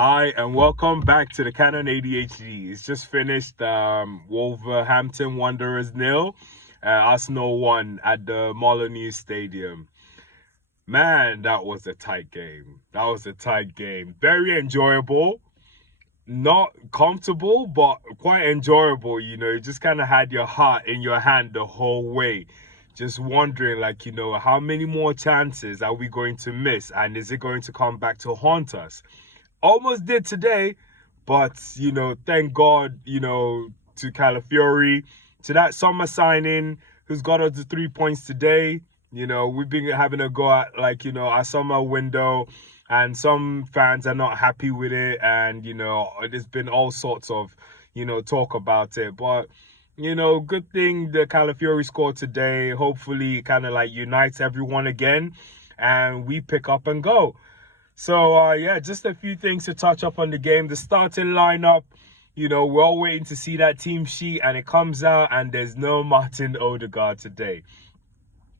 Hi, and welcome back to the Canon ADHD. It's just finished Wolverhampton Wanderers 0, Arsenal 1 at the Molyneux Stadium. Man, that was a tight game. That was a tight game. Very enjoyable. Not comfortable, but quite enjoyable. You just kind of had your heart in your hand the whole way. Just wondering, how many more chances are we going to miss? And is it going to come back to haunt us? Almost did today, but thank God, to Calafiori, to that summer signing who's got us the 3 points today. We've been having a go at our summer window, and some fans are not happy with it, and there's been all sorts of talk about it. But good thing the Calafiori scored today. Hopefully it kind of unites everyone again and we pick up and go. So, yeah, just a few things to touch up on the game. The starting lineup, we're all waiting to see that team sheet, and it comes out, and there's no Martin Odegaard today.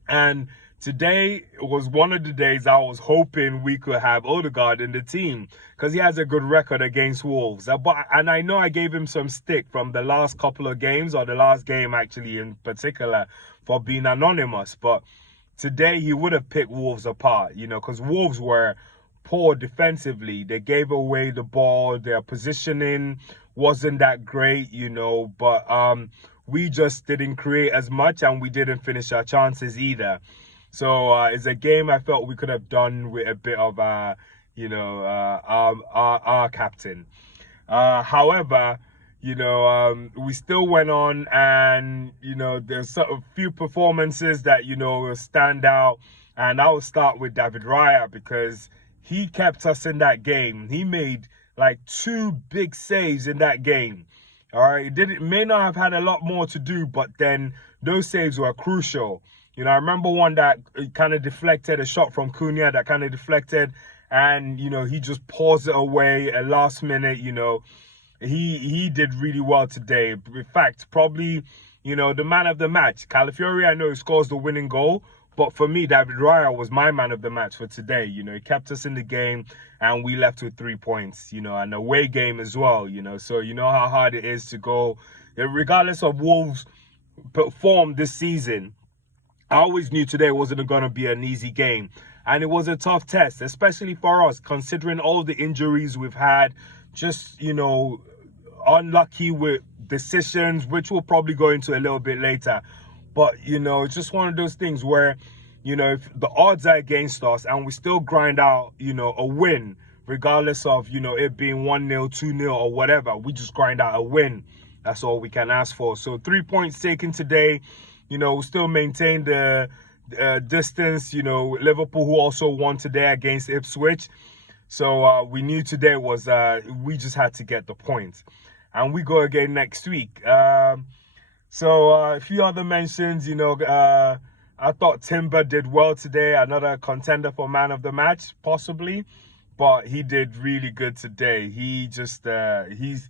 And today was one of the days I was hoping we could have Odegaard in the team because he has a good record against Wolves. And I know I gave him some stick from the last couple of games, or the last game actually in particular, for being anonymous. But today he would have picked Wolves apart, because Wolves were poor defensively. They gave away the ball. Their positioning wasn't that great, but we just didn't create as much, and we didn't finish our chances either. So it's a game I felt we could have done with a bit of our captain. However, we still went on, and there's a few performances that stand out, and I'll start with David Raya because he kept us in that game. He made like 2 big saves in that game. All right, may not have had a lot more to do, but then those saves were crucial. I remember one that kind of deflected, a shot from Cunha that kind of deflected, and he just paused it away at last minute. He did really well today. In fact, probably the man of the match. Calafiori, I know, scores the winning goal, but for me, David Raya was my man of the match for today. He kept us in the game, and we left with 3 points, an away game as well, So you know how hard it is to go, regardless of Wolves' perform this season. I always knew today wasn't going to be an easy game. And it was a tough test, especially for us, considering all the injuries we've had. Just, unlucky with decisions, which we'll probably go into a little bit later. But, it's just one of those things where, if the odds are against us and we still grind out, a win, regardless of, it being 1-0, 2-0 or whatever, we just grind out a win. That's all we can ask for. So 3 points taken today, we still maintain the distance, Liverpool, who also won today against Ipswich. So we knew today was, we just had to get the point. And we go again next week. So a few other mentions, I thought Timber did well today. Another contender for man of the match, possibly. But he did really good today. He just, he's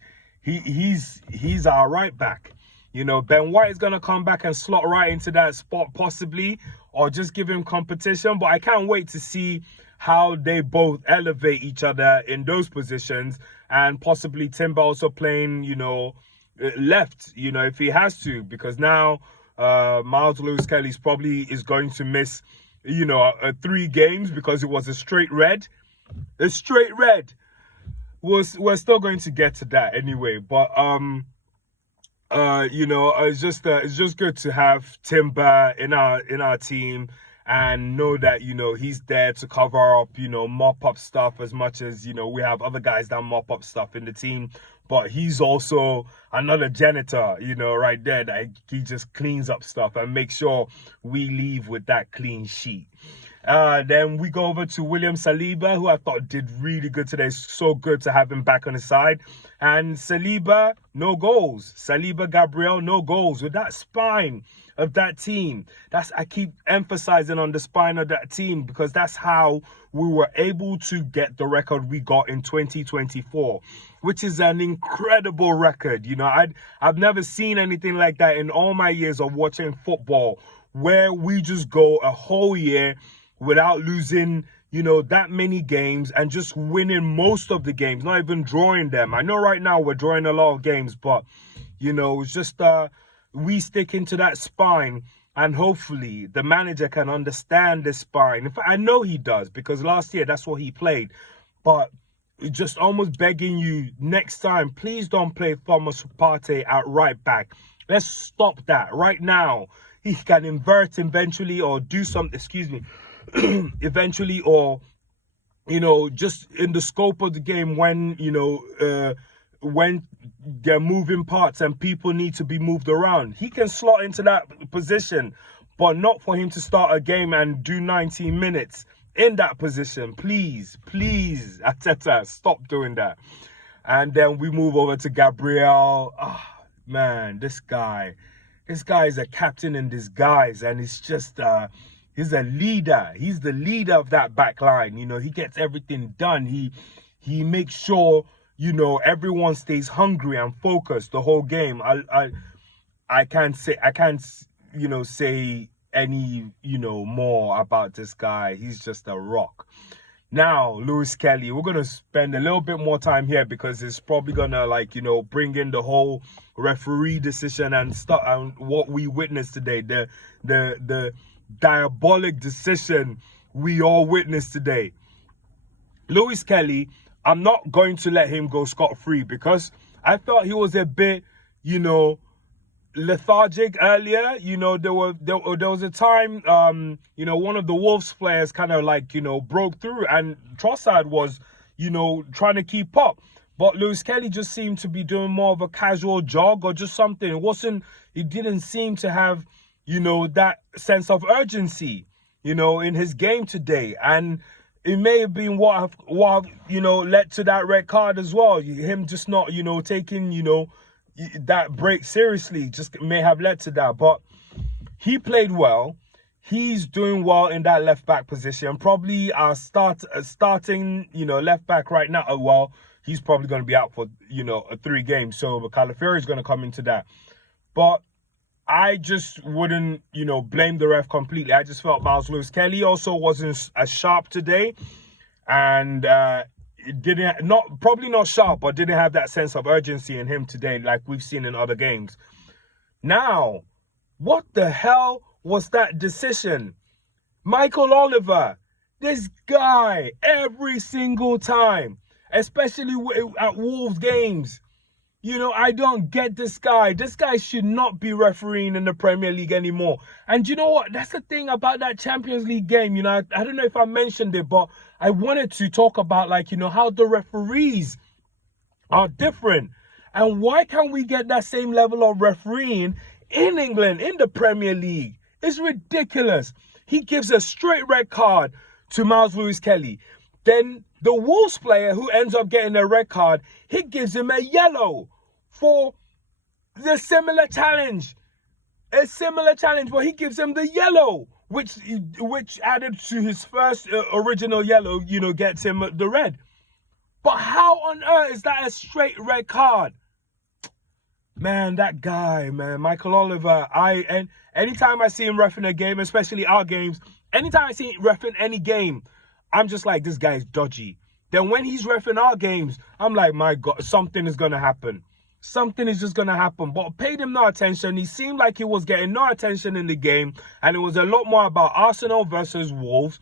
our right back. Ben White is going to come back and slot right into that spot, possibly, or just give him competition. But I can't wait to see how they both elevate each other in those positions, and possibly Timber also playing, left, if he has to, because now Miles Lewis-Kelly probably is going to miss, 3 games because it was a straight red. A straight red. We're still going to get to that anyway, but it's just good to have Timber in our team and know that he's there to cover up, mop up stuff as much as we have other guys that mop up stuff in the team. But he's also another janitor, right there, that he just cleans up stuff and makes sure we leave with that clean sheet. Then we go over to William Saliba, who I thought did really good today. So good to have him back on the side. And Saliba, no goals. Saliba, Gabriel, no goals. With that spine of that team, I keep emphasizing on the spine of that team, because that's how we were able to get the record we got in 2024, which is an incredible record. I've never seen anything like that in all my years of watching football, where we just go a whole year without losing, you know, that many games and just winning most of the games, not even drawing them. I know right now we're drawing a lot of games, but, you know, it's just we stick into that spine, and hopefully the manager can understand this spine. In fact, I know he does, because last year that's what he played. But just almost begging you, next time, please don't play Thomas Partey at right back. Let's stop that right now. He can invert eventually, or do something, excuse me, eventually, or, you know, just in the scope of the game, when, you know, when there are moving parts and people need to be moved around, he can slot into that position, but not for him to start a game and do 19 minutes in that position. Please, please, Arteta, stop doing that. And then we move over to Gabriel. Ah, man, this guy is a captain in disguise, and it's just he's a leader. He's the leader of that back line. You know, he gets everything done. He makes sure, you know, everyone stays hungry and focused the whole game. I can't you know, say any, you know, more about this guy. He's just a rock. Now, Lewis Kelly, we're going to spend a little bit more time here, because it's probably going to, like, you know, bring in the whole referee decision and stuff, and what we witnessed today, the diabolic decision we all witnessed today. Lewis Kelly, I'm not going to let him go scot-free, because I thought he was a bit, you know, lethargic earlier. You know, there was a time, you know, one of the Wolves players kind of, like, you know, broke through, and Trossard was, you know, trying to keep up, but Lewis Kelly just seemed to be doing more of a casual jog or just something. He didn't seem to have, you know, that sense of urgency, you know, in his game today. And it may have been what you know, led to that red card as well. Him just not, you know, taking, you know, that break seriously, just may have led to that. But he played well. He's doing well in that left back position. Probably our starting, you know, left back right now. Well, he's probably going to be out for, you know, 3 games. So Calafiori is going to come into that. But I just wouldn't, you know, blame the ref completely. I just felt Miles Lewis Kelly also wasn't as sharp today, and probably not sharp, but didn't have that sense of urgency in him today, like we've seen in other games. Now, what the hell was that decision? Michael Oliver, this guy, every single time, especially at Wolves games, you know, I don't get this guy. This guy should not be refereeing in the Premier League anymore. And you know what? That's the thing about that Champions League game. You know, I don't know if I mentioned it, but I wanted to talk about, like, you know, how the referees are different. And why can't we get that same level of refereeing in England, in the Premier League? It's ridiculous. He gives a straight red card to Miles Lewis Kelly. Then the Wolves player who ends up getting a red card, he gives him a yellow for the similar challenge. A similar challenge, but he gives him the yellow, which added to his first original yellow, you know, gets him the red. But how on earth is that a straight red card? Man, that guy, man, Michael Oliver, and anytime I see him reffing a game, especially our games, anytime I see him reffing any game, I'm just like, this guy's dodgy. Then when he's reffing our games, I'm like, my God, something is going to happen. Something is just going to happen. But paid him no attention. He seemed like he was getting no attention in the game. And it was a lot more about Arsenal versus Wolves.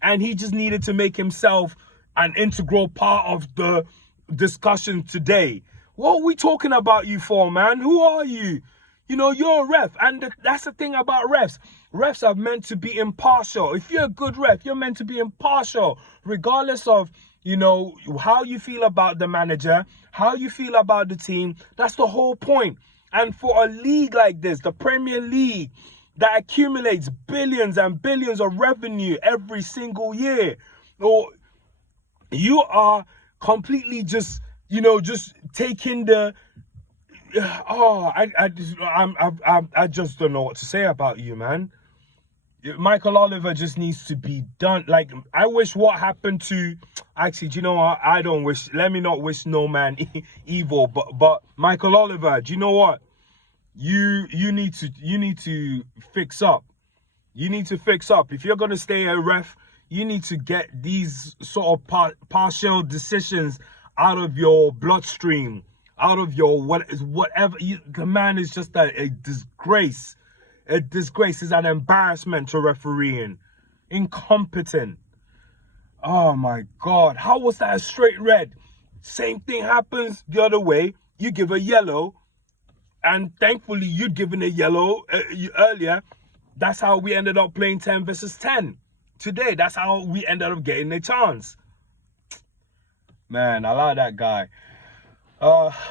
And he just needed to make himself an integral part of the discussion today. What are we talking about you for, man? Who are you? You know, you're a ref. And that's the thing about refs. Refs are meant to be impartial. If you're a good ref, you're meant to be impartial, regardless of, you know, how you feel about the manager, how you feel about the team. That's the whole point. And for a league like this, the Premier League, that accumulates billions and billions of revenue every single year, or you are completely just, you know, just taking the, I just don't know what to say about you, man. Michael Oliver just needs to be done. Like, I wish what happened to, actually, do you know what? I don't wish, let me not wish no man evil, but Michael Oliver, do you know what? You need to fix up. You need to fix up. If you're going to stay a ref, You need to get these sort of partial decisions out of your bloodstream, out of your whatever. The man is just a disgrace. A disgrace. Is an embarrassment to refereeing. Incompetent. Oh my God. How was that a straight red? Same thing happens the other way. You give a yellow, and thankfully you'd given a yellow earlier. That's how we ended up playing 10 versus 10. Today, that's how we ended up getting a chance. Man, I like that guy.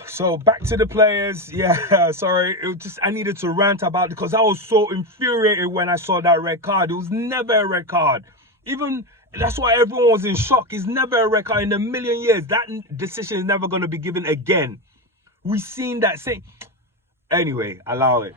So back to the players. Yeah, sorry. I needed to rant about it because I was so infuriated when I saw that red card. It was never a red card. Even that's why everyone was in shock. It's never a red card in a million years. That decision is never going to be given again. We've seen that same. Anyway, allow it.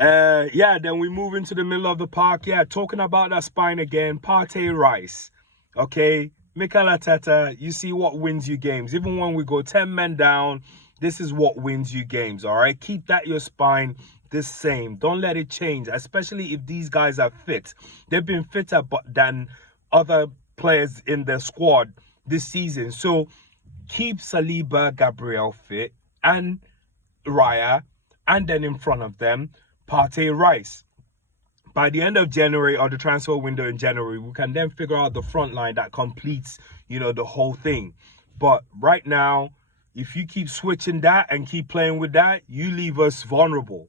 Yeah, then we move into the middle of the park. Yeah, talking about that spine again. Partey Rice. Okay, Mikel Arteta, you see what wins you games. Even when we go 10 men down, this is what wins you games, all right? Keep that your spine the same. Don't let it change, especially if these guys are fit. They've been fitter than other players in the squad this season. So keep Saliba, Gabriel fit, and Raya, and then in front of them, Partey Rice. By the end of January, or the transfer window in January, we can then figure out the front line that completes, the whole thing. But right now, if you keep switching that and keep playing with that, you leave us vulnerable.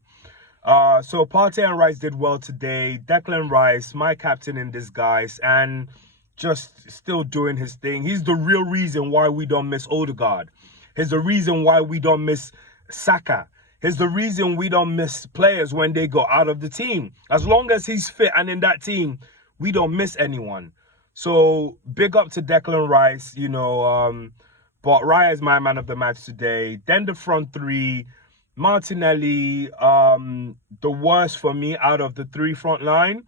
So Partey and Rice did well today. Declan Rice, my captain in disguise, and just still doing his thing. He's the real reason why we don't miss Odegaard. He's the reason why we don't miss Saka. He's the reason we don't miss players when they go out of the team. As long as he's fit and in that team, we don't miss anyone. So big up to Declan Rice, but Raya is my man of the match today. Then the front three, Martinelli, the worst for me out of the three front line.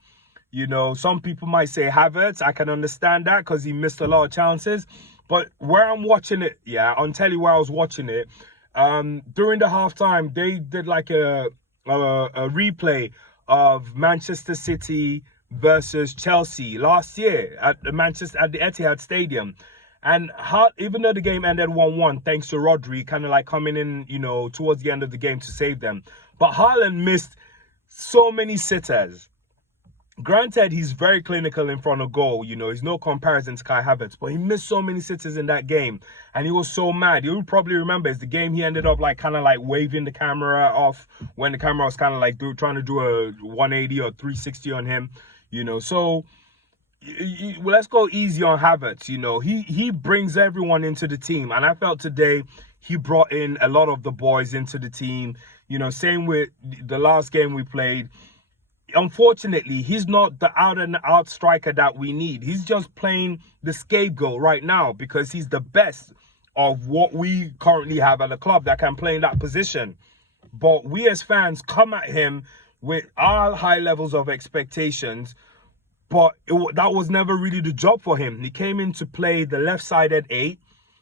Some people might say Havertz. I can understand that because he missed a lot of chances. But where I'm watching it, on telly where I was watching it, during the halftime, they did like a replay of Manchester City versus Chelsea last year at the Etihad Stadium. And even though the game ended 1-1, thanks to Rodri kind of like coming in, towards the end of the game to save them. But Haaland missed so many sitters. Granted, he's very clinical in front of goal. He's no comparison to Kai Havertz, but he missed so many sitters in that game, and he was so mad. You'll probably remember it's the game he ended up kind of waving the camera off when the camera was kind of trying to do a 180 or 360 on him. So let's go easy on Havertz. He brings everyone into the team, and I felt today he brought in a lot of the boys into the team. Same with the last game we played. Unfortunately, he's not the out-and-out striker that we need. He's just playing the scapegoat right now because he's the best of what we currently have at the club that can play in that position. But we as fans come at him with our high levels of expectations, but that was never really the job for him. He came in to play the left-sided 8,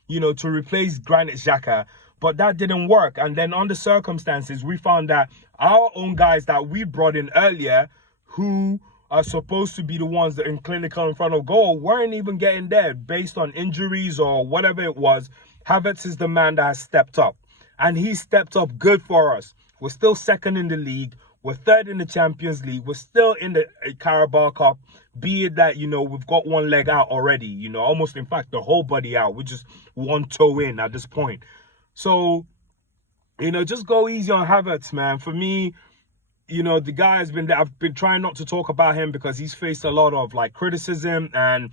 to replace Granit Xhaka. But that didn't work. And then on the circumstances, we found that our own guys that we brought in earlier, who are supposed to be the ones that in clinical in front of goal, weren't even getting there based on injuries or whatever it was. Havertz is the man that has stepped up. And he stepped up good for us. We're still second in the league. We're third in the Champions League. We're still in the Carabao Cup. Be it that, we've got one leg out already. Almost, in fact, the whole body out. We're just one toe in at this point. So, just go easy on Havertz, man. For me, the guy has been there. I've been trying not to talk about him because he's faced a lot of criticism and,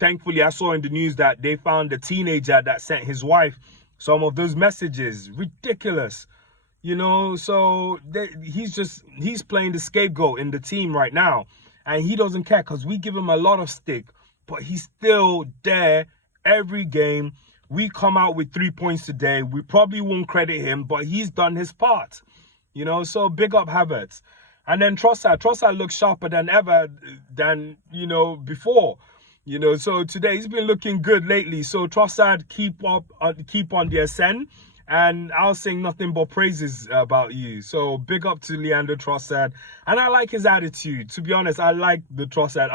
thankfully I saw in the news that they found a teenager that sent his wife some of those messages. Ridiculous. So he's playing the scapegoat in the team right now. And he doesn't care because we give him a lot of stick, but he's still there every game. We come out with 3 points today. We probably won't credit him, but he's done his part. So big up Havertz. And then Trossard looks sharper than ever than, before. So today he's been looking good lately. So Trossard keep on the ascent. and I'll sing nothing but praises about you. So big up to Leandro Trossard, and I like his attitude. To be honest, I like the Trossard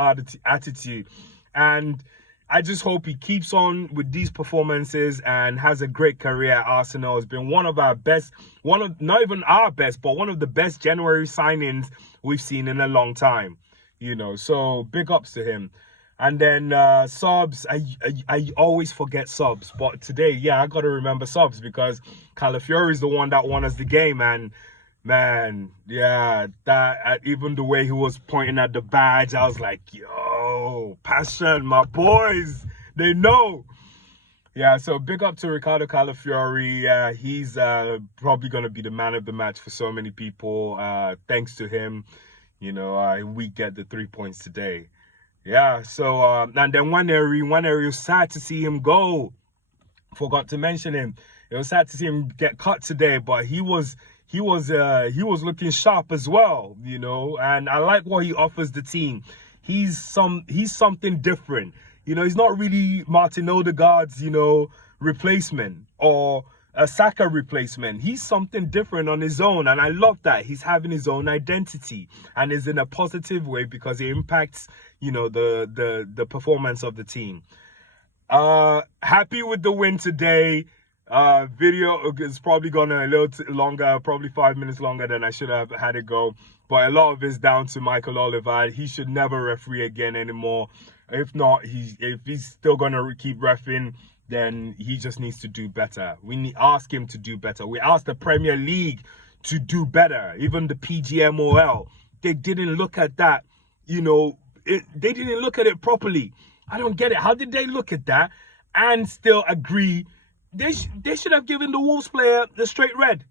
attitude, and I just hope he keeps on with these performances and has a great career at Arsenal. Has been one of our best, not even our best, but one of the best January signings we've seen in a long time. You know, so big ups to him. And then subs, I always forget subs, but today, yeah, I got to remember subs because Calafiori is the one that won us the game. And man, yeah, that even the way he was pointing at the badge, I was like, yo, passion, my boys, they know. Yeah, so big up to Ricardo Calafiori. He's probably going to be the man of the match for so many people. Thanks to him, you know, we get the 3 points today. Yeah, so and then one area was sad to see him go. Forgot to mention him. It was sad to see him get cut today, but he was looking sharp as well, you know. And I like what he offers the team. He's something different. You know, he's not really Martin Odegaard's, you know, replacement or a Saka replacement. He's something different on his own, and I love that. He's having his own identity and is in a positive way because it impacts, you know, the performance of the team. Happy with the win today. Video is probably gonna a little longer, probably 5 minutes longer than I should have had it go, but a lot of it's down to Michael Oliver. He should never referee again anymore. If not, if he's still gonna keep reffing, then he just needs to do better. We ask him to do better. We ask the Premier League to do better. Even the PGMOL, they didn't look at that, you know, they didn't look at it properly. I don't get it. How did they look at that and still agree? They should have given the Wolves player the straight red.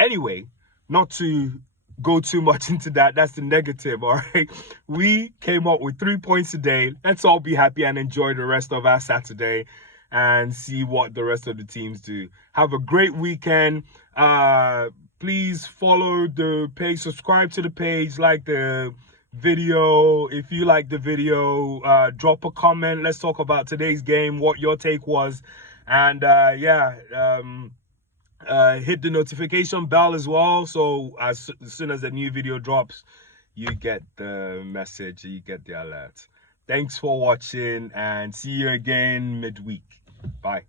Anyway, not to go too much into that. That's the negative, all right? We came up with 3 points today. Let's all be happy and enjoy the rest of our Saturday and see what the rest of the teams do. Have a great weekend. Please follow the page, subscribe to the page, like the video. If you like the video, drop a comment. Let's talk about today's game, what your take was. And hit the notification bell as well, so as soon as a new video drops, you get the message, you get the alert. Thanks for watching, and see you again midweek. Bye.